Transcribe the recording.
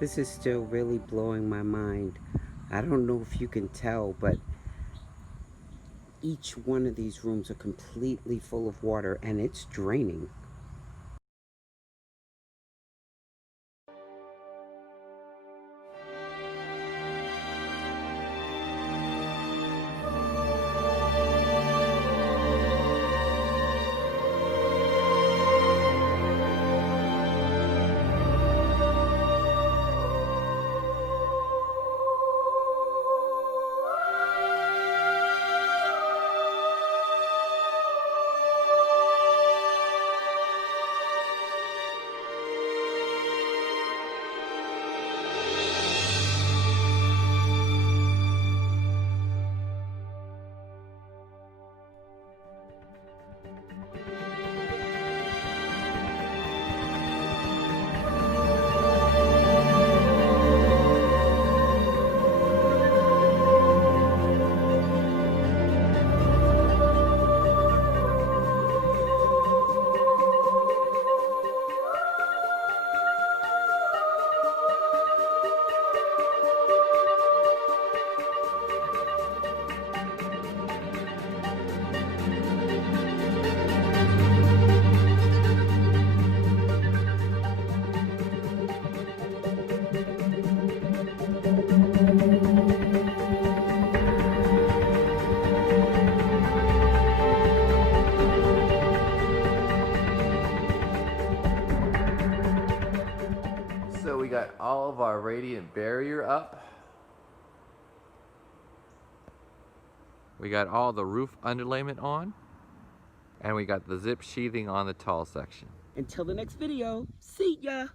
This is still really blowing my mind. I don't know if you can tell, but each one of these rooms are completely full of water and it's draining. So we got all of our radiant barrier up. We got all the roof underlayment on. And we got the zip sheathing on the tall section. Until the next video, see ya!